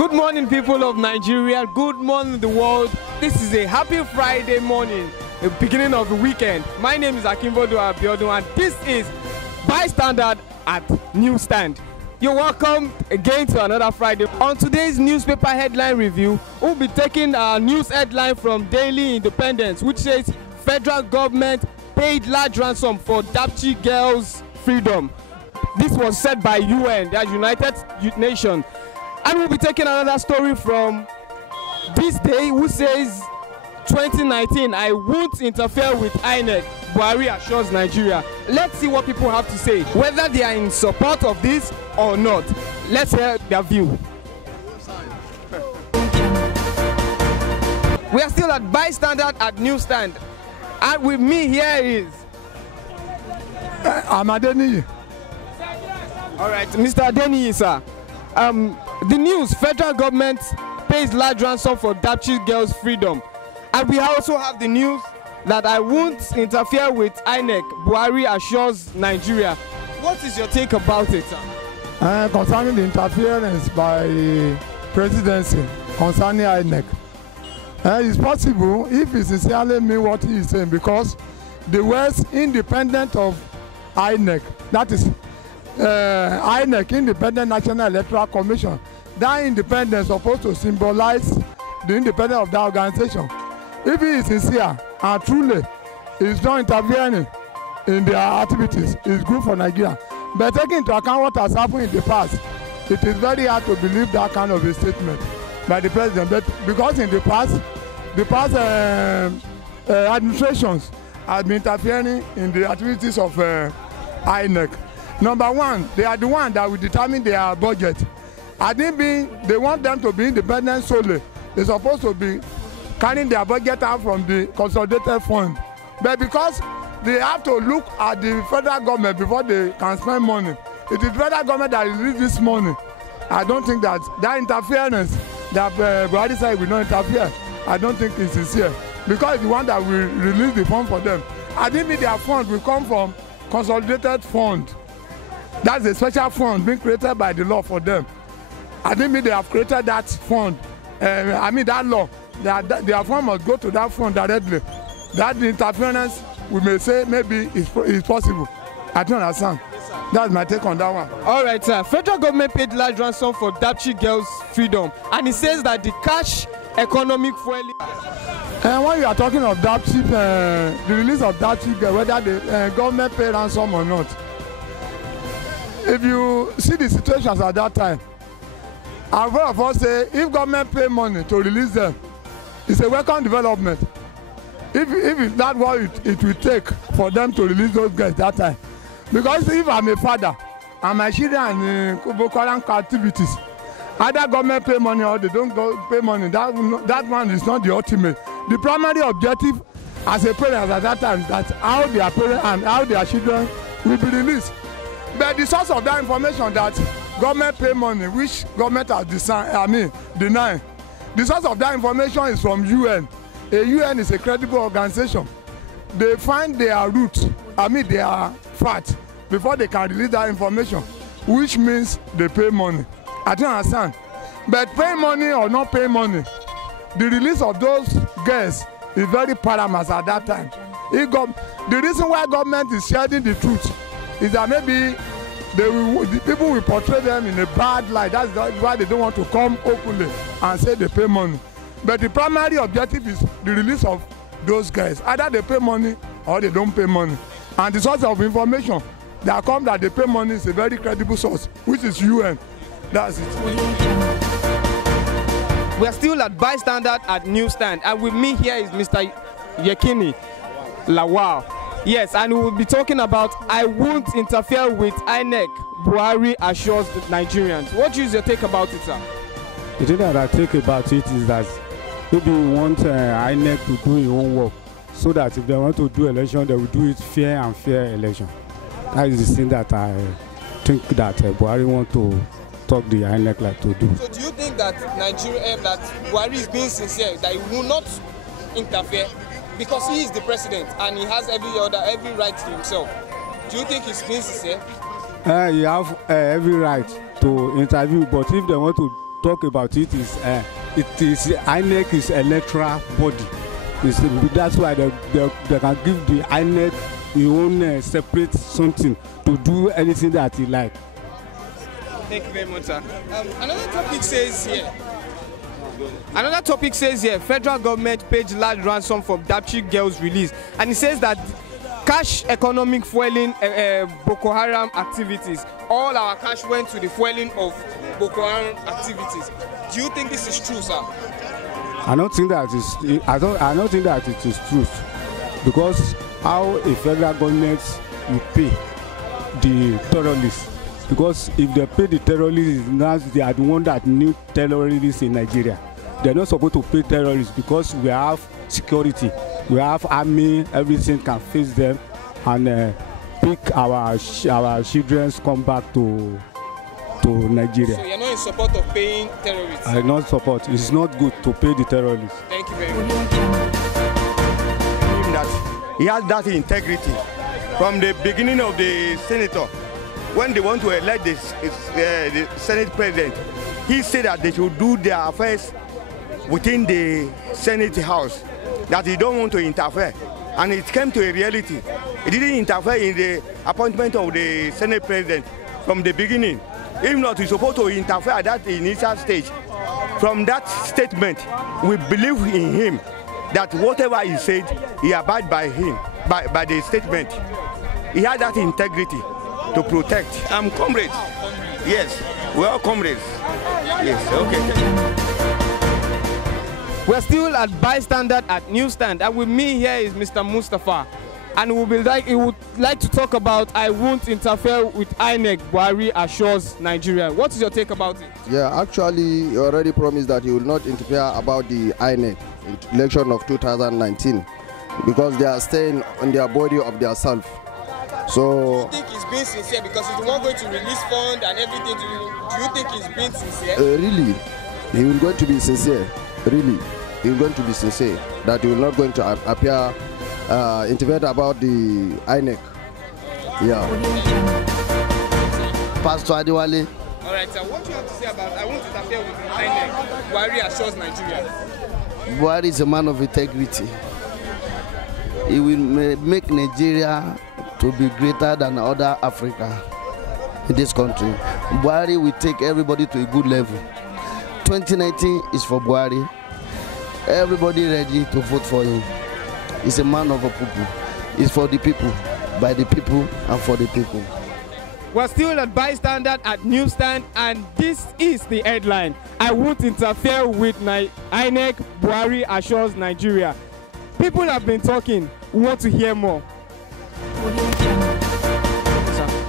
Good morning, people of Nigeria. Good morning, the world. This is a happy Friday morning, the beginning of the weekend. My name is Akimbodo Abiodun, and this is Bystander at Newsstand. You're welcome again to another Friday. On today's newspaper headline review, we'll be taking a news headline from Daily Independence, which says federal government paid large ransom for Dapchi girls' freedom. This was said by UN, the United Nations. And we'll be taking another story from This Day, who says 2019, I won't interfere with Inec. Buhari assures Nigeria. Let's see what people have to say, whether they are in support of this or not. Let's hear their view. We are still at Bystander at Newsstand, and with me here is Adeniyi. All right, Mr. Adeniyi, sir. The news: federal government pays large ransom for Dapchi girls' freedom, and we also have the news that I won't interfere with Inec. Buhari assures Nigeria. What is your take about it, sir? Concerning the interference by the presidency concerning Inec, it's possible if he sincerely means what he is saying, because the West, independent of Inec, that is Inec, Independent National Electoral Commission, that independence is supposed to symbolize the independence of that organization. If he is sincere and truly is not interfering in their activities, it's good for Nigeria. But taking into account what has happened in the past, it is very hard to believe that kind of a statement by the president. But because in the past administrations have been interfering in the activities of Inec. Number one, they are the one that will determine their budget. I think they want them to be independent solely. They're supposed to be carrying their budget out from the consolidated fund. But because they have to look at the federal government before they can spend money, it is federal government that releases this money. I don't think that interference that Buhari said will not interfere, I don't think it's sincere. Because it's the one that will release the fund for them. I think their fund will come from consolidated fund. That's a special fund being created by the law for them. I think they have created that fund. That law. Their fund must go to that fund directly. That the interference, we may say, maybe is possible. I don't understand. That's my take on that one. All right, sir. Federal government paid large ransom for Dapchi girls' freedom, and it says that the cash economic fueling. And when you are talking of Dapchi, the release of Dapchi girls, whether the government paid ransom or not, if you see the situations at that time, I've heard of us say if government pay money to release them, it's a welcome development. If it's not what it will take for them to release those girls that time. Because if I'm a father and my children in Boko Haram activities, either government pay money or they don't pay money, that one is not the ultimate. The primary objective as a parent at that time is that how their parents and how their children will be released. But the source of that information that government pay money, which government has denied, the source of that information is from UN. A UN is a credible organization. They find their roots, their facts, before they can release that information, which means they pay money. I don't understand. But pay money or not pay money, the release of those girls is very paramount at that time. The reason why government is sharing the truth is that maybe the people will portray them in a bad light. That's why they don't want to come openly and say they pay money. But the primary objective is the release of those guys. Either they pay money or they don't pay money. And the source of information that comes that they pay money is a very credible source, which is UN. That's it. We are still at Bystander at Newsstand, and with me here is Mr. Yekini Lawal. Yes, and we will be talking about I won't interfere with Inec. Buhari assures the Nigerians. What is your take about it, sir? The thing that I take about it is that maybe we want Inec to do its own work, so that if they want to do election, they will do it fair and fair election. That is the thing that I think that Buhari want to talk the Inec like to do. So do you think that that Buhari is being sincere, that he will not interfere? Because he is the president and he has every right to himself. Do you think he's being sincere? You have every right to interview, but if they want to talk about it is INEC is electoral body. That's why they can give the INEC his own separate something to do anything that he like. Thank you very much, sir. Another topic says here, federal government paid large ransom for Dapchi girls' release, and it says that cash economic fueling Boko Haram activities. All our cash went to the fueling of Boko Haram activities. Do you think this is true, sir? I don't think that it is true, because how a federal government will pay the terrorists, because if they pay the terrorists, now they are the one that need terrorists in Nigeria. They're not supposed to pay terrorists because we have security, we have army, everything can face them, and pick our children come back to Nigeria. So you're not in support of paying terrorists? I not support. It's not good to pay the terrorists. Thank you very much. He has that integrity from the beginning of the senator. When they want to elect the Senate president, he said that they should do their affairs within the Senate House, that he don't want to interfere. And it came to a reality. He didn't interfere in the appointment of the Senate president from the beginning. If not, he's supposed to interfere at that initial stage. From that statement, we believe in him, that whatever he said, he abides by him, by the statement. He had that integrity to protect. Comrades. Yes, we are comrades. Yes, okay. We're still at bystander at newsstand, and with me here is Mr. Mustafa, and he would like to talk about I won't interfere with INEC. Buhari assures Nigeria. What is your take about it? Yeah, actually, he already promised that he will not interfere about the INEC election of 2019 because they are staying on their body of their self. So, do you think he's being sincere because he's the one going to release fund and everything? Do you think he's being sincere? Really, he will going to be sincere. Really, he will going to be sincere that he will not going to appear interfere about the INEC. Yeah. Pastor Adewale. All right, sir. What do you have to say about I won't interfere with INEC? Buhari assures Nigeria. Buhari is a man of integrity. He will make Nigeria to be greater than other Africa in this country. Buhari will take everybody to a good level. 2019 is for Buhari. Everybody ready to vote for him. He's a man of the people. He's for the people, by the people, and for the people. We're still at bystander at newsstand, and this is the headline. I won't interfere with INEC. Buhari assures Nigeria. People have been talking. We want to hear more.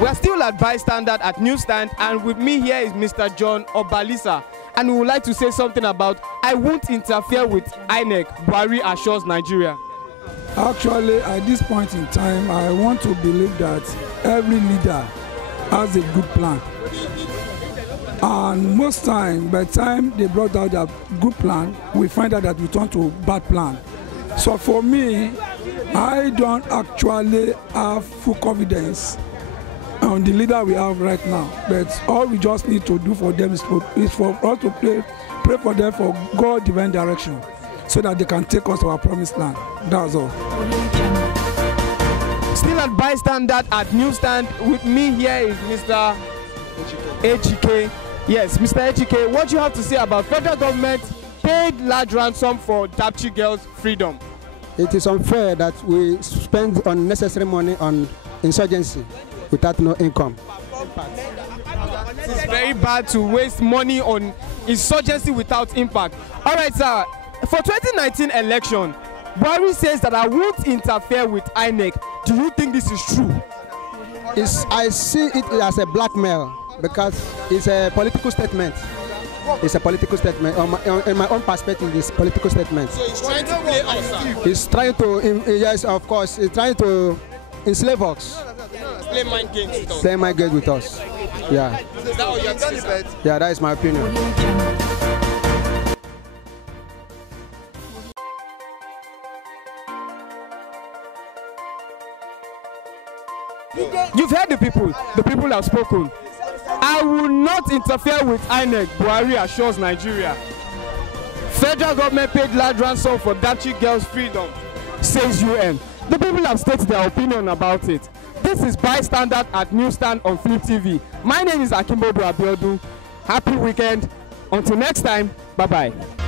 We're still at bystander at newsstand, and with me here is Mr. John Obalisa, and we would like to say something about I won't interfere with INEC. Buhari assures Nigeria. Actually, at this point in time, I want to believe that every leader has a good plan. And most time, by the time they brought out a good plan, we find out that we turn to bad plan. So for me, I don't actually have full confidence on the leader we have right now. But all we just need to do for them is for us to pray for them for God's divine direction, so that they can take us to our promised land. That's all. Still at bystander at newsstand, with me here is Mr. Ejike. Yes, Mr. Ejike, what do you have to say about federal government paid large ransom for Dapchi girls' freedom? It is unfair that we spend unnecessary money on insurgency without no income. It's very bad to waste money on insurgency without impact. All right, sir. For 2019 election, Buhari says that I won't interfere with INEC. Do you think this is true? I see it as a blackmail because it's a political statement. It's a political statement. In my own perspective, it's a political statement. So he's trying to play us, sir? He's trying to, yes, of course, he's trying to enslave us. Play mind games with us. Play mind games with us. Yeah. Is that what you have to say? Yeah, that is my opinion. You've heard the people have spoken, I will not interfere with Inec, Buhari assures Nigeria. Federal government paid large ransom for Dachi girls' freedom, says UN. The people have stated their opinion about it. This is Bystander at Newsstand on Flip TV. My name is Akimbodo Abiodun. Happy weekend. Until next time, bye-bye.